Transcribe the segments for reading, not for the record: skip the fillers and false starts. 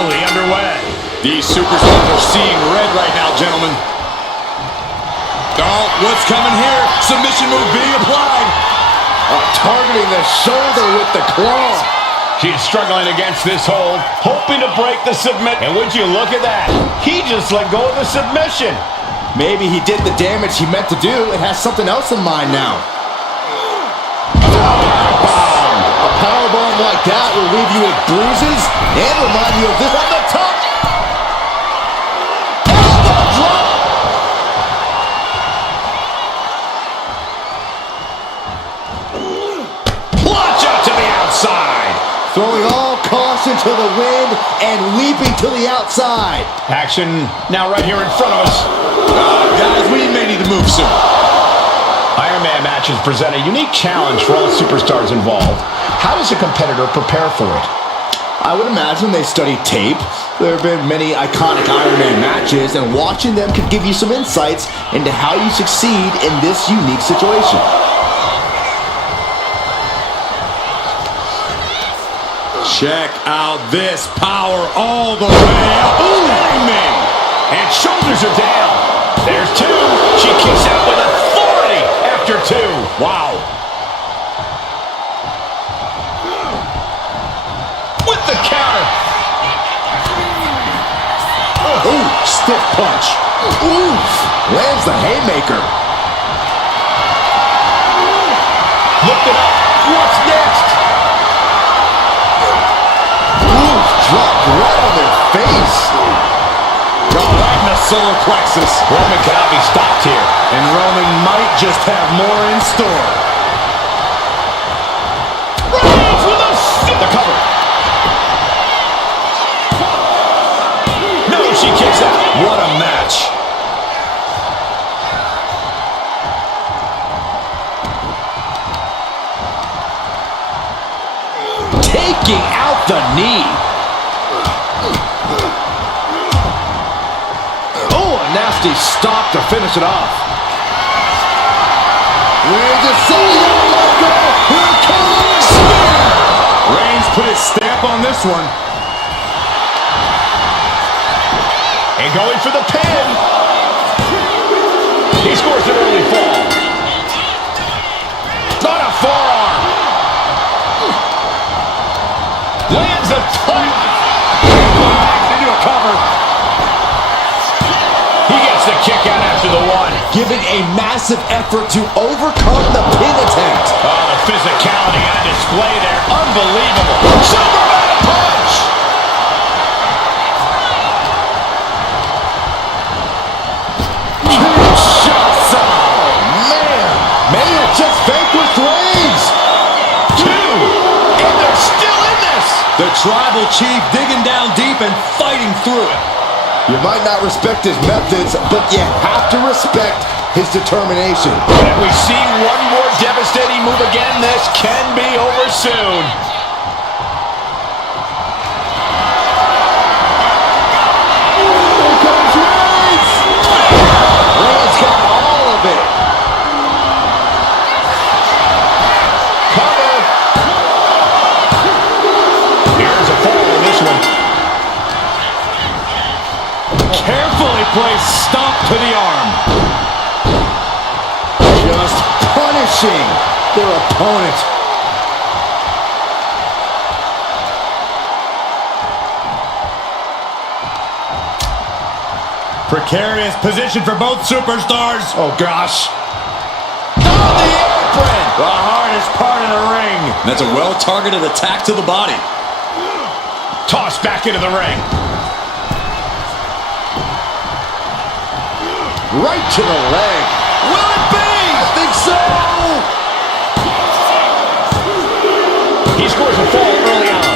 finally underway. These superstars are seeing red right now, gentlemen. Oh, what's coming here? Submission move being applied. Targeting the shoulder with the claw. She's struggling against this hold, hoping to break the submission. And would you look at that? He just let go of the submission. Maybe he did the damage he meant to do and has something else in mind now. A powerbomb like that will leave you with bruises and remind you of this on the top. Elbow drop. Launch out to the outside. Throwing all caution to the wind and leaping to the outside. Action now right here in front of us. Guys, we may need to move soon. Iron Man matches present a unique challenge for all superstars involved. How does a competitor prepare for it? I would imagine they study tape. There have been many iconic Iron Man matches, and watching them could give you some insights into how you succeed in this unique situation. Check out this power all the way up. Ooh, me. And shoulders are down. There's two. She kicks out with authority after two. Wow. With the counter. Ooh, stiff punch. Oof, lands the haymaker. Lifted up. What's next? Oof, dropped right on their face. Got right in the solar plexus. Roman cannot be stopped here. And Roman might just have more in store. Reigns with the cover. No, she kicks out. What a match. Taking out the knee. Oh, a nasty stop to finish it off. Reigns is setting up Marco. Here it comes. Reigns put his stamp on this one. And going for the pin. He scores an early fall. Not a forearm. Lands a tight. Into a cover. He gets the kick out after the one. Giving a massive effort to overcome the pin attempt. Oh, the physicality on display there. Unbelievable. Superman punch. Shots up. Man, may have just vanquished Reigns. Two. And they're still in this. The tribal chief digging down deep and fighting through it. You might not respect his methods, but you have to respect his determination. And if we see one more devastating move again, this can be over soon. Here comes Reigns! Reigns got all of it. Cover. Here's a fall in this one. Carefully placed stomp to the arm. Just punishing their opponent. Precarious position for both superstars. Oh, gosh. On the apron. The hardest part of the ring. That's a well-targeted attack to the body. Tossed back into the ring. Right to the leg. Will it be? I think so. He scores a fall early on.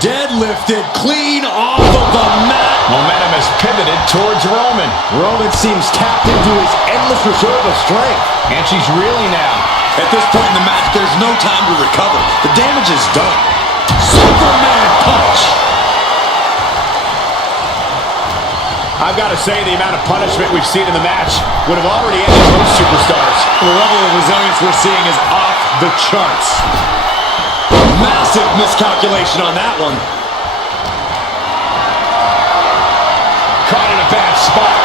Deadlifted clean off of the mat. Momentum is pivoted towards Roman. Roman seems tapped into his endless reserve of strength. And she's reeling now. At this point in the match, there's no time to recover. The damage is done. Superman punch. I've got to say, the amount of punishment we've seen in the match would have already ended most superstars. The level of resilience we're seeing is off the charts. Massive miscalculation on that one. Caught in a bad spot.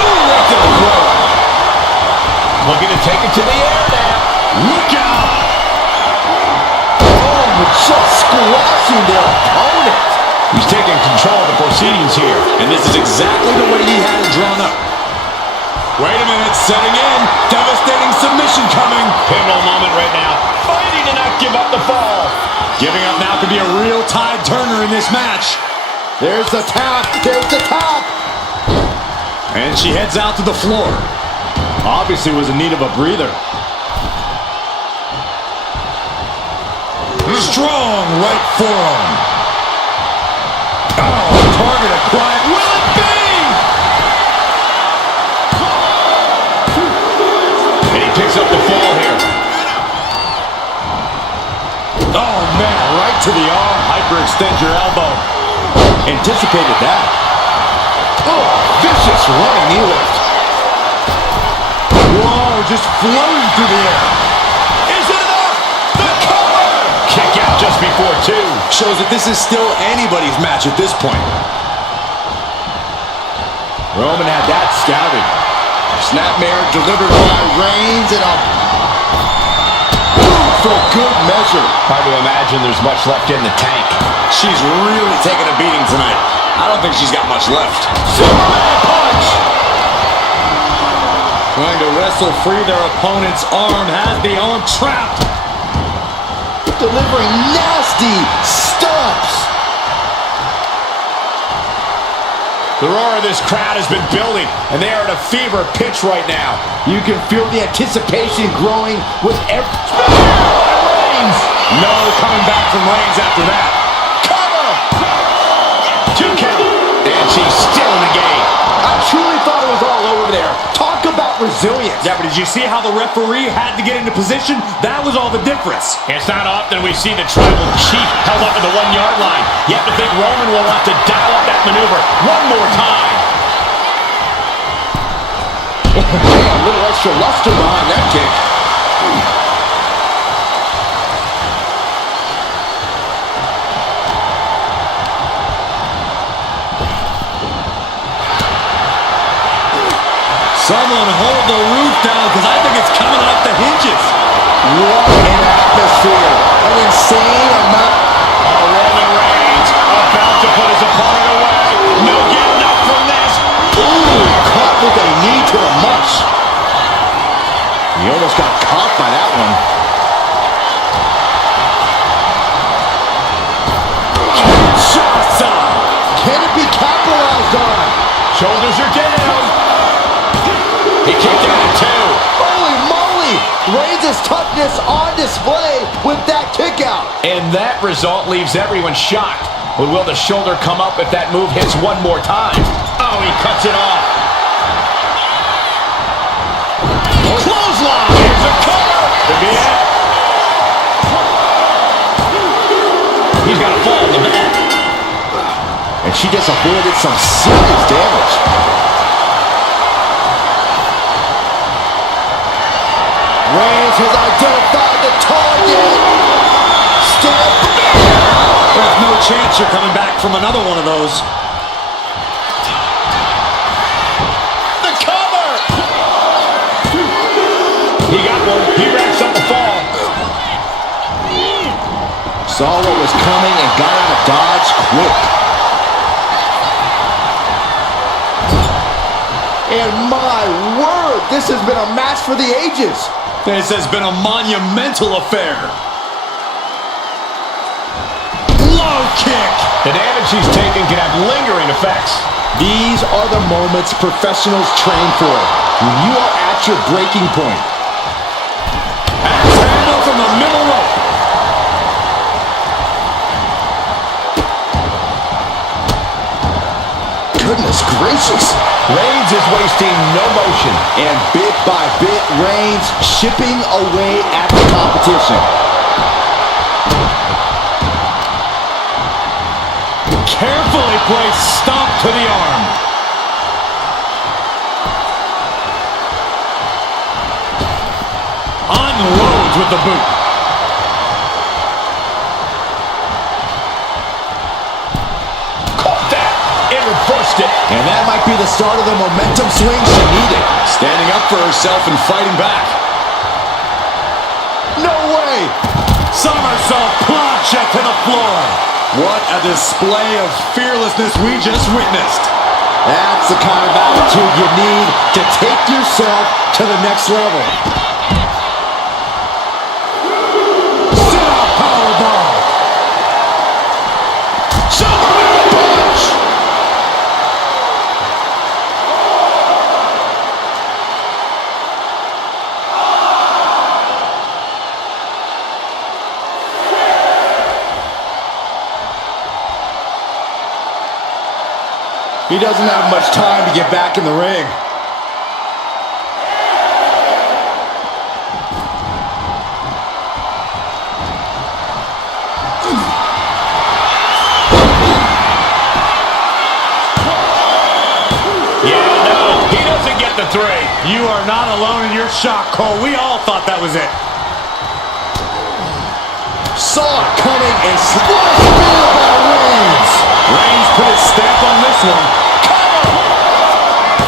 Ooh, right to the throat. Looking to take it to the air now. Look out! Oh, just squashing their opponent. He's taking control of the proceedings here. And this is exactly the way he had it drawn up. Wait a minute, setting in. Devastating submission coming. Pivotal moment right now. Fighting to not give up the fall. Giving up now could be a real tide turner in this match. There's the tap. There's the tap. And she heads out to the floor. Obviously was in need of a breather. Strong right forearm. Oh, target acquired. Will it be? And he picks up the fall here. Oh, man, right to the arm. Hyperextend your elbow. Anticipated that. Oh, vicious running knee lift. Whoa, just floating through the air. Is it enough? The cover! Kick out just before two. Shows that this is still anybody's match at this point. Roman had that scouted. Snapmare delivered by Reigns and a boot for good measure. Hard to imagine there's much left in the tank. She's really taking a beating tonight. I don't think she's got much left. Superman punch! Trying to wrestle free their opponent's arm. Has the arm trapped. Delivering nasty stumps. The roar of this crowd has been building, and they are at a fever pitch right now. You can feel the anticipation growing with every... Reigns! No coming back from Reigns after that. Cover! 2 count, and she's still in the game. I truly thought it was all over there. Talk about resilience. Yeah, but did you see how the referee had to get into position? That was all the difference. It's not often we see the tribal chief held up at the 1-yard line. You have to think Roman will want to dial up that maneuver one more time. Man, a little extra luster behind that kick. Someone hold the roof down because I think it's coming off the hinges. What an atmosphere. An insane amount. Roman Reigns about to put his opponent away. No getting up from this. Ooh, caught with a knee to the mush. He almost got caught by that one. Kinshasa. Can it be capitalized on? Shoulders are down. He kicked out at 2. Holy moly! Reigns' toughness on display with that kick out. And that result leaves everyone shocked. But will the shoulder come up if that move hits one more time? Oh, he cuts it off. Clothesline! Here's a cover! Could be it. He's got a fall in the back. And she just avoided some serious damage. Reigns has identified the target. Step. There's no chance you're coming back from another one of those. The cover! He got one. He wraps up the fall. Saw what was coming and got out of dodge quick. And my word, this has been a match for the ages. This has been a monumental affair. Low kick. The damage he's taken can have lingering effects. These are the moments professionals train for. When you are at your breaking point. Axe handle from the middle rope. Goodness gracious. Reigns is wasting no motion. And bit by bit, Reigns chipping away at the competition. Carefully placed stomp to the arm. Unloads with the boot. And that might be the start of the momentum swing she needed. Standing up for herself and fighting back. No way! Somersault plunge to the floor. What a display of fearlessness we just witnessed. That's the kind of attitude you need to take yourself to the next level. Sit-out powerbomb. Superman punch! He doesn't have much time to get back in the ring. Yeah, no, he doesn't get the 3. You are not alone in your shock, Cole. We all thought that was it. Saw it coming and sliced through by Reigns. Reigns put his stamp on this one.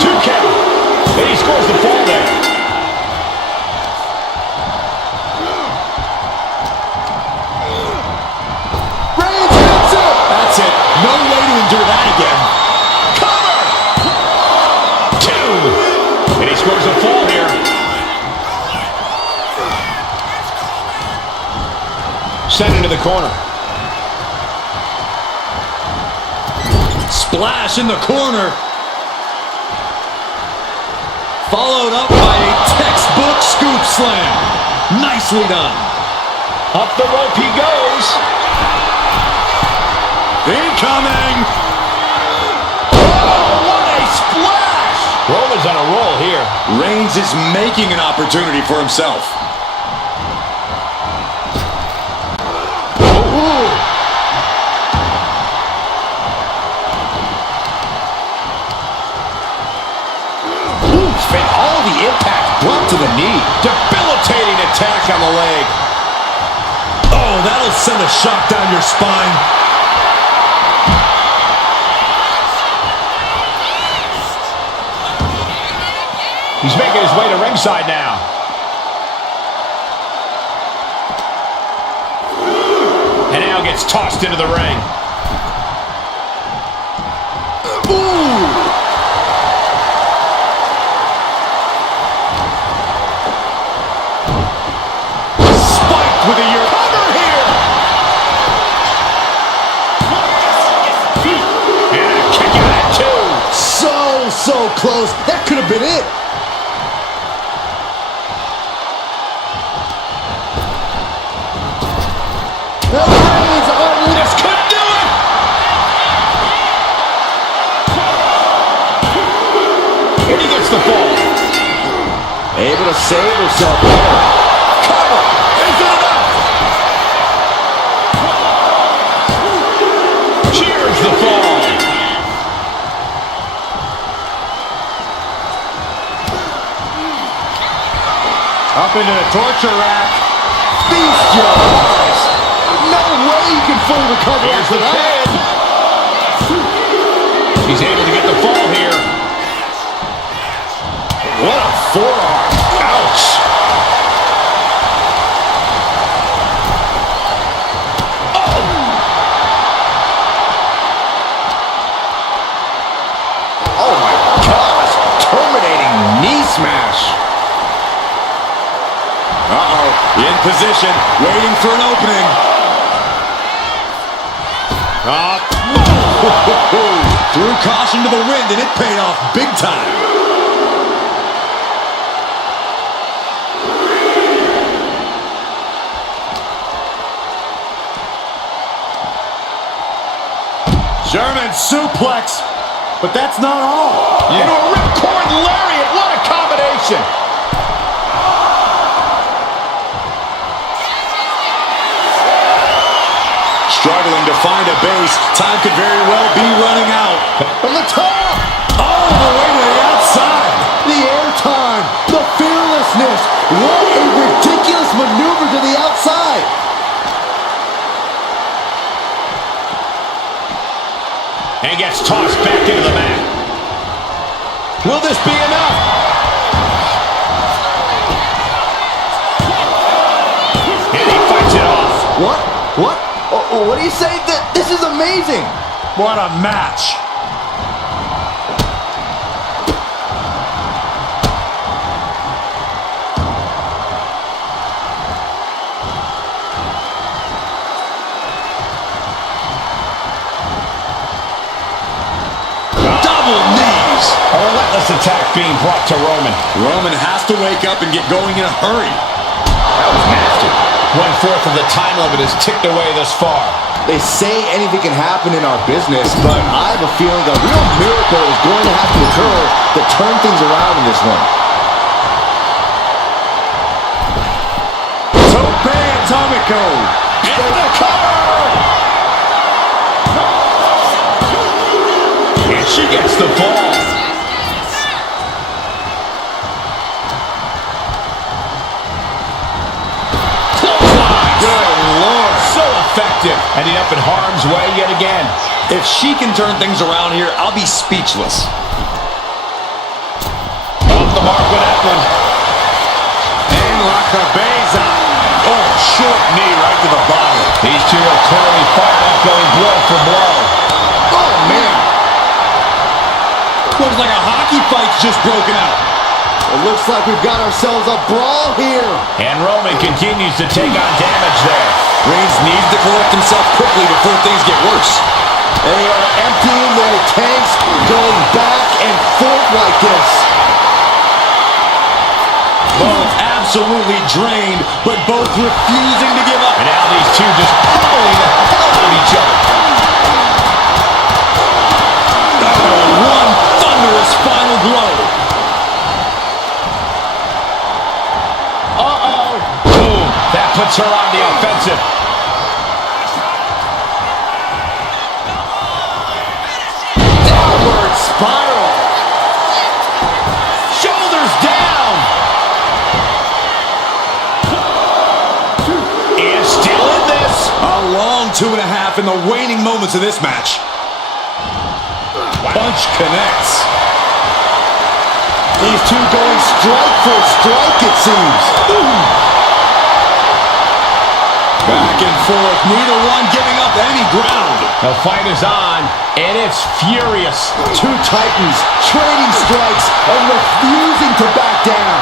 2 count. And he scores the fall there. Reigns hits it. That's it. No way to endure that again. Cover! 2. And he scores a fall here. Sent into the corner. Splash in the corner. Followed up by a textbook scoop slam. Nicely done. Up the rope he goes. Incoming. Oh, what a splash! Roman's on a roll here. Reigns is making an opportunity for himself. And all the impact brought to the knee. Debilitating attack on the leg. Oh, that'll send a shock down your spine. He's making his way to ringside now. And now gets tossed into the ring. With a year cover here. And a kick out at 2. So close. That could have been it. Reigns unleashed. This could do it. And he gets the fall. Able to save herself there. Cover. Is it enough? Cheers the fall. Up into the torture rack. Feast your eyes. No way you can fully recover Here's after the that. pin. He's able to get the fall here. What a forearm. Ouch. Oh my gosh. Terminating knee smash. Uh-oh. In position. Waiting for an opening. Threw caution to the wind, and it paid off big time. German suplex, but that's not all. Into a ripcord lariat. What a combination. Struggling to find a base. Time could very well be running out. From the top. All the way to the outside. The airtime. The fearlessness. What a ridiculous maneuver to the outside. And gets tossed back into the mat. Will this be enough? And he fights it off. What? What do you say? This is amazing. What a match. Double knees. A relentless attack being brought to Roman. Roman has to wake up and get going in a hurry. That was nasty. 1/4 of the time limit is ticked away thus far. They say anything can happen in our business, but I have a feeling a real miracle is going to have to occur to turn things around in this one. Tope Atomico. In the cover! And she gets the ball. Effective. Ending up in harm's way yet again. If she can turn things around here, I'll be speechless. Off the mark with that one. And La Cabeza. Oh, short knee right to the body. These two are clearly fighting off, going blow for blow. Oh, man. Looks like a hockey fight's just broken out. It looks like we've got ourselves a brawl here. And Roman continues to take on damage there. Reigns needs to collect himself quickly before things get worse. They are emptying their tanks, going back and forth like this. Both absolutely drained, but both refusing to give up. And now these two just pummeling the hell out of each other. Oh, one thunderous final blow. Boom. That puts her on the offensive. Downward spiral. Shoulders down. And still in this. A long 2.5 in the waning moments of this match. Punch connects. These two going strike for strike, it seems. Back and forth, neither one giving up any ground. The fight is on, and it's furious. Two titans trading strikes and refusing to back down.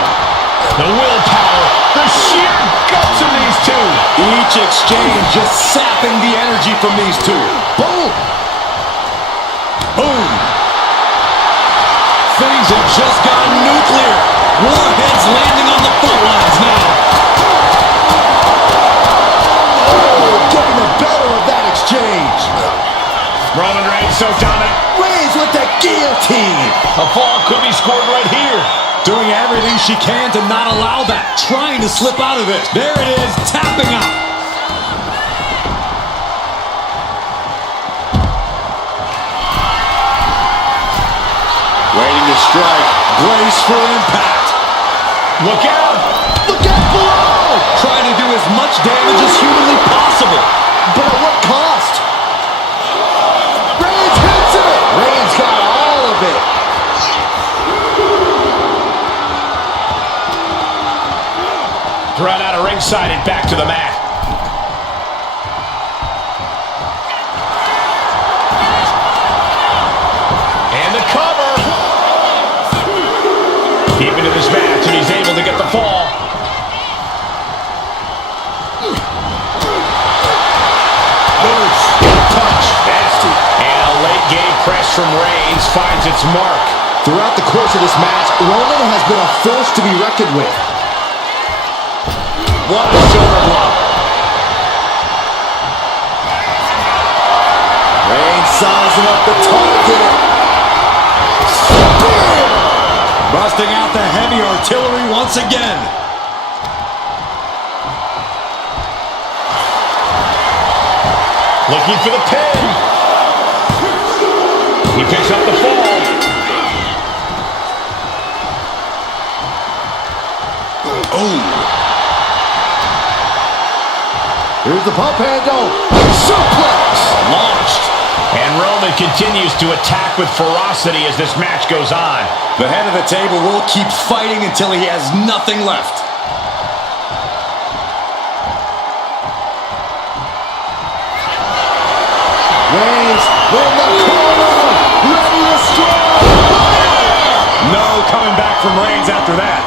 The willpower, the sheer guts of these two. Each exchange just sapping the energy from these two. Boom! Boom! Things have just gone nuclear. Warheads landing on the front lines now. Getting the better of that exchange. Roman Reigns so dominant. Reigns with the guillotine. A fall could be scored right here. Doing everything she can to not allow that. Trying to slip out of it. There it is, tapping out. Waiting to strike. Brace for impact. Look out. Look out below. Trying to do as much damage as humanly possible. But at what cost? Reigns hits it. Reigns got all of it. Thrown out of ringside and back to the mat. And the cover. Deep into this match, and he's able to get the fall. Punch. Nasty. And a late game press from Reigns finds its mark. Throughout the course of this match, Roman has been a force to be reckoned with. What a shoulder blow. Reigns sizing up the target. Spear! Busting out the heavy artillery once again. Looking for the pin. He picks up the fall. Oh. Here's the pump handle. Suplex. Launched. And Roman continues to attack with ferocity as this match goes on. The head of the table will keep fighting until he has nothing left. Reigns in the corner, ready to strike. No coming back from Reigns after that.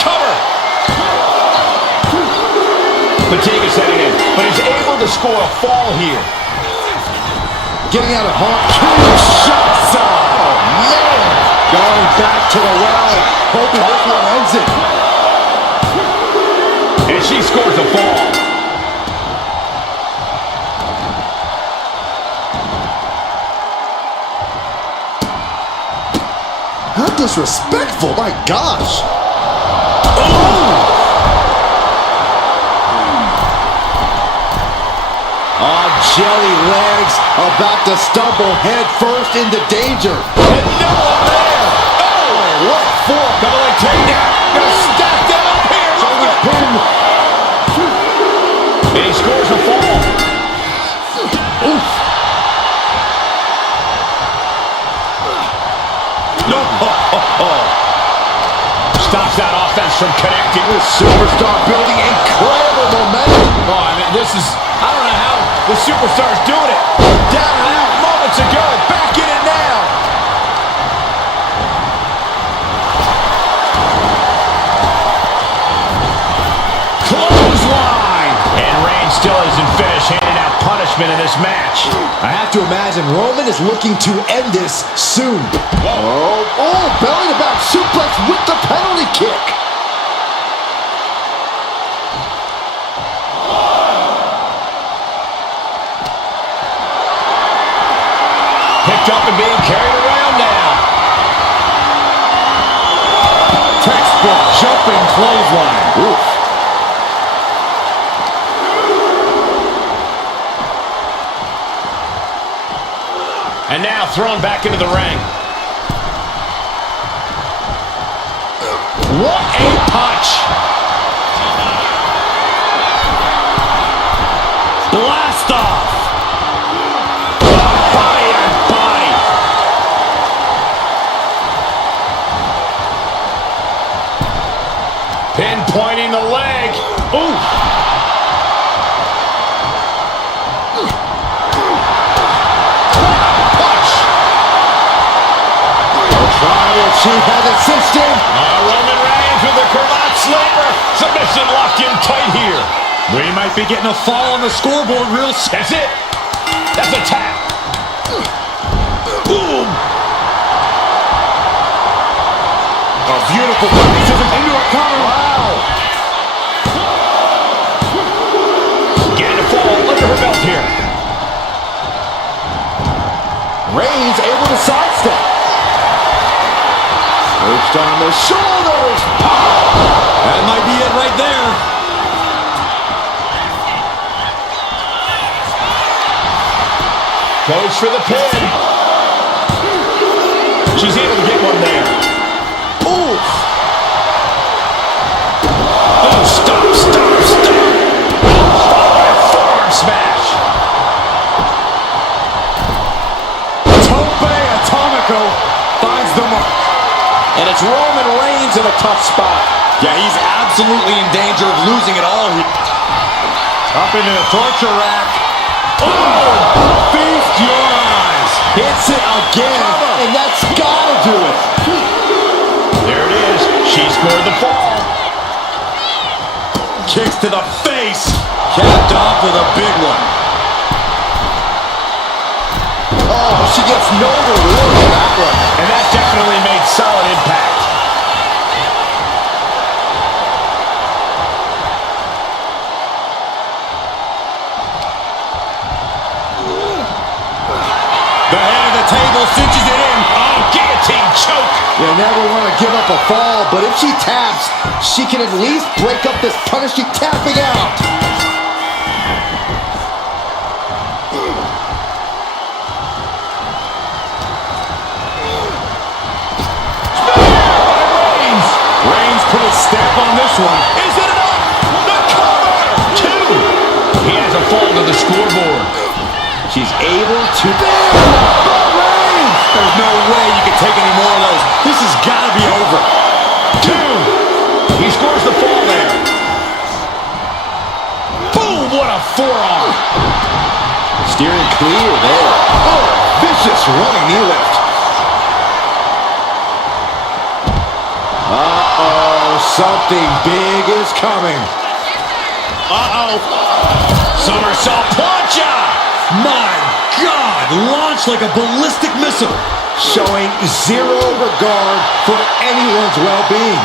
Cover! Fatigue is setting in, but he's able to score a fall here. Getting out of harm. Huge shots. Oh, man. Going back to the well, hoping this one ends it. And she scores a fall. How disrespectful, my gosh. Oh, jelly legs, about to stumble head first into danger. And no one there. Oh, what for? Double leg takedown. Gonna stack that up here. Shoulder pin. And he scores a fall. Oof. No. Stops that offense from connecting. This superstar building incredible momentum. Oh, I mean, this is, I don't know how the superstar's doing it. Down and out moments ago. Back in it now. Clothesline. And Reigns still isn't finished handing out punishment in this match. I have to imagine Roman is looking to end this soon. Oh, belly to back suplex with the penalty kick. Picked up and being carried around now. Textbook jumping clothesline. Oof. And now thrown back into the ring. What a punch! Blast off! Body on body! Pinpointing the leg. Ooh! She has it cinched in. Roman Reigns with the Cravat Slammer. Submission locked in tight here. We might be getting a fall on the scoreboard real soon. That's it. That's a tap. Boom. A beautiful baptism into a cover. Wow. Getting a fall under her belt here. Reigns able to sidestep. Perched on the shoulders. That might be it right there. Goes for the pin. She's able to get one there. Oof. Oh, stop. Forearm smash. Tope Atomico finds the mark. And it's Roman Reigns in a tough spot. Yeah, he's absolutely in danger of losing it all. Up into the torture rack. Oh, feast your eyes. Hits it again, and that's gotta do it. There it is. She scored the fall. Kicks to the face. Capped off with a big one. Oh, she gets no reward for that one. And that definitely made solid impact. The head of the table cinches it in. Oh, guillotine choke. You never want to give up a fall, but if she taps, she can at least break up this punishing tapping out. Reigns put a stamp on this one. Is it enough? The cover. 2. He has a fall to the scoreboard. She's able to... There's no way you can take any more of those. This has got to be over. 2. He scores the fall there. Boom, what a forearm. Steering clear there. Oh, vicious running knee lift. Uh-oh, something big is coming. Uh-oh. Somersault plancha. My God, launched like a ballistic missile. Showing zero regard for anyone's well-being.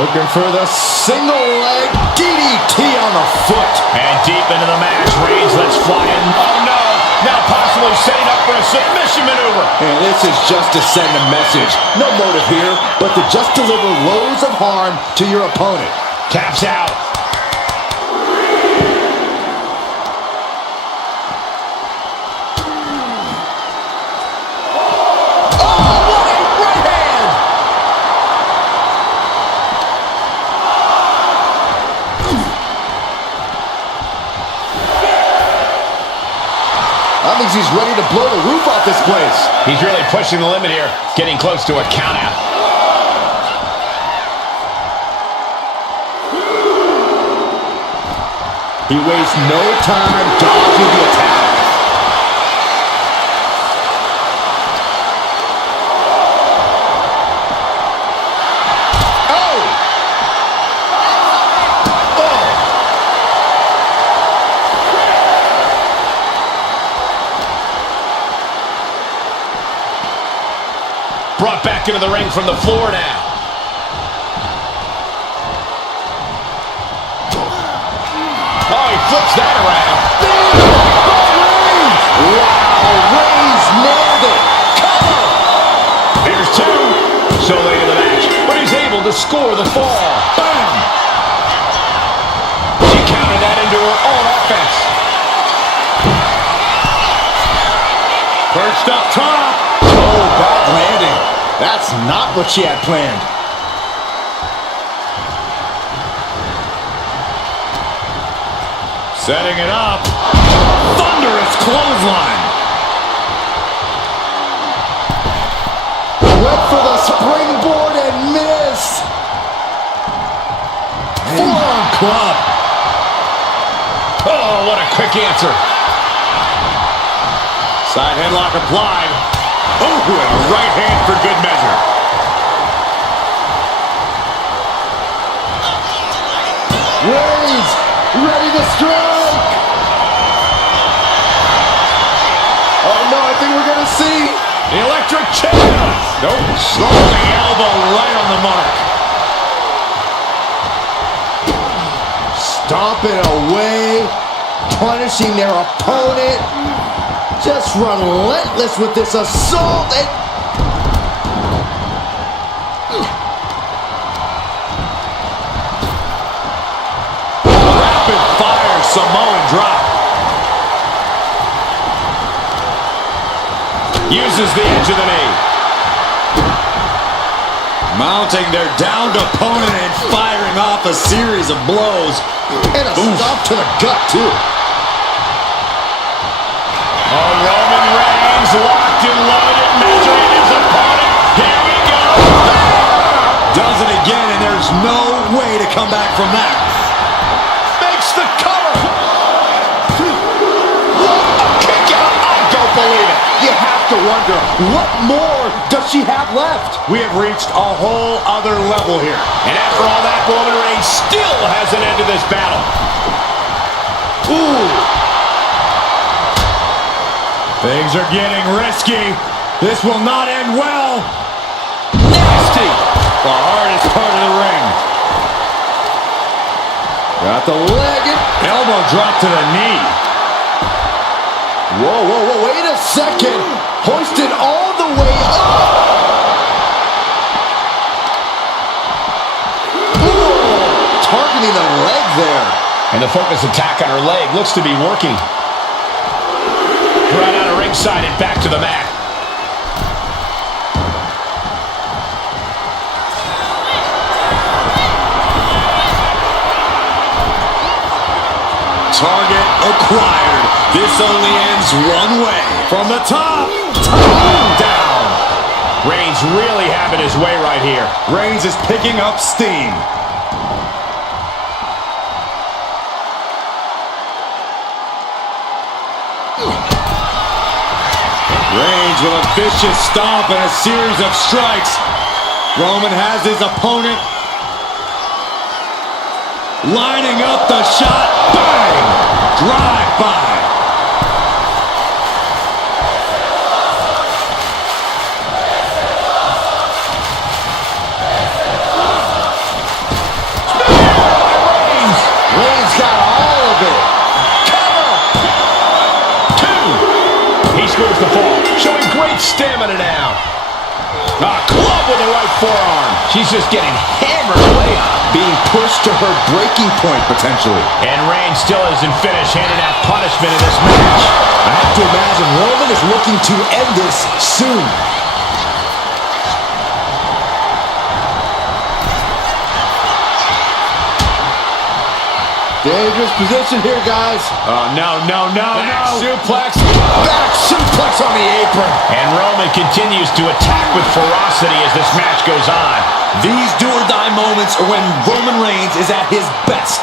Looking for the single leg DDT on the foot. And deep into the match, Reigns lets fly in. Oh no, now possibly setting up for a submission maneuver. And this is just to send a message. No motive here, but to just deliver loads of harm to your opponent. Taps out. I think he's ready to blow the roof off this place. He's really pushing the limit here, getting close to a countout. He wastes no time dodging the attack. Brought back into the ring from the floor now. Oh, he flips that around. Wow, Reigns nailed it. Cover. There's 2. So late in the match, but he's able to score the fall. Bam! She countered that into her own offense. Perched up top. Oh, bad landing. That's not what she had planned. Setting it up. Thunderous clothesline. Went for the springboard and missed. Forearm club. Oh, what a quick answer. Side headlock applied. Oh, and a right hand for good measure. Reigns, ready to strike. Oh no, I think we're gonna see. The electric chair. Nope. Slowly elbow right on the mark. Stomping away, punishing their opponent. Just relentless with this assault. Rapid fire Samoan drop. Uses the edge of the knee. Mounting their downed opponent and firing off a series of blows. And a stomp to the gut, too. Oh, Roman Reigns locked and loaded, measuring his opponent. Here we go. Does it again, and there's no way to come back from that. Makes the cover. A kick out. I don't believe it. You have to wonder, what more does she have left? We have reached a whole other level here. And after all that, Roman Reigns still has an end to this battle. Ooh. Things are getting risky. This will not end well. Nasty. The hardest part of the ring. Got the leg. Elbow drop to the knee. Whoa, whoa, whoa, wait a second. Hoisted all the way up. Ooh, targeting the leg there. And the focus attack on her leg looks to be working. Right out of ringside and back to the mat. Target acquired. This only ends one way. From the top. Down. Reigns really having his way right here. Reigns is picking up steam. Reigns with a vicious stomp and a series of strikes. Roman has his opponent lining up the shot. Bang! Drive by. Reigns got all of it. Cover. Two. He screws the fall. Showing great stamina now. A club with the right forearm. She's just getting hammered away. Being pushed to her breaking point, potentially. And Reigns still isn't finished handing out punishment in this match. I have to imagine Roman is looking to end this soon. Dangerous position here, guys. Oh, no. Back suplex. Back suplex on the apron. And Roman continues to attack with ferocity as this match goes on. These do-or-die moments are when Roman Reigns is at his best.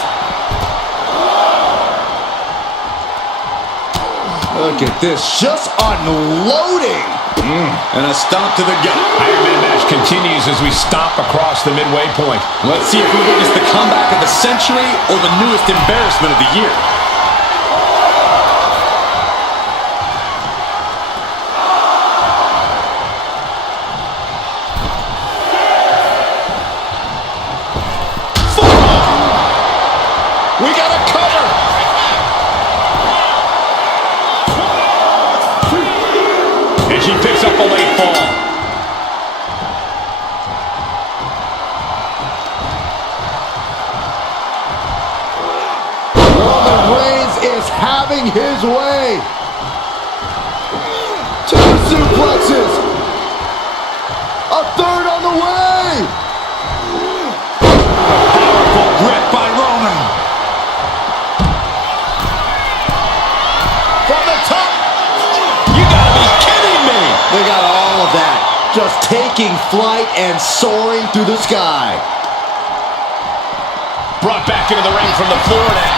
Look at this, just unloading. And a stomp to the gut. Iron Man match continues as we stomp across the midway point. Let's see if we witness the comeback of the century or the newest embarrassment of the year. We got a cover. And she picks up a late fall. Roman Reigns is having his way. Two suplexes. A third on the way. Powerful grip by Roman. From the top. You gotta be kidding me. They got all of that. Just taking flight and soaring through the sky. Brought back into the ring from the floor now.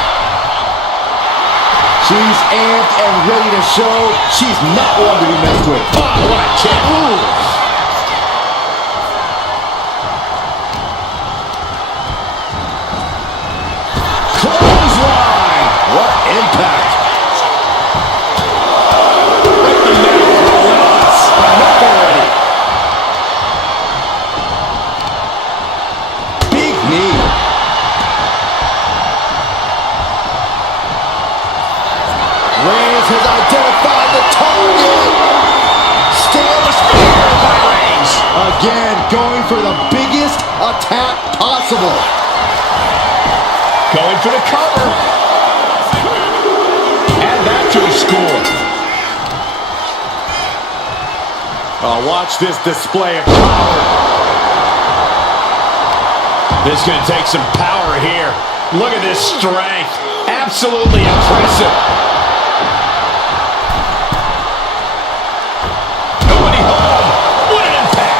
She's amped and ready to show she's not one to be messed with. Oh, what a kick. Clothesline. What impact. Right in the middle. Relentless. Enough already. Big knee. Reigns has identified the target. Stylish spear by Reigns. Again, going for the biggest attack possible. Going for the cover. Add that to the score. Oh, watch this display of power. This is going to take some power here. Look at this strength. Absolutely impressive. Nobody home. What an impact.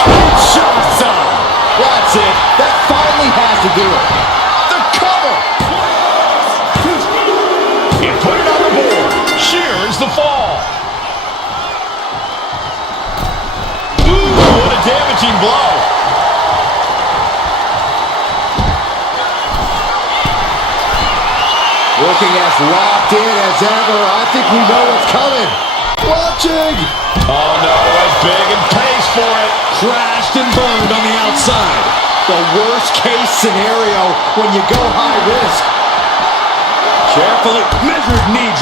Kinshasa. That's it. That finally has to do it. The cover. And put it on the board. Shears the fall. Ooh, what a damaging blow. Looking as locked in as ever. I think we know what's coming. Watching. Oh no, went big and pays for it. Crashed and burned on the outside. The worst case scenario when you go high risk. Carefully measured knee drop.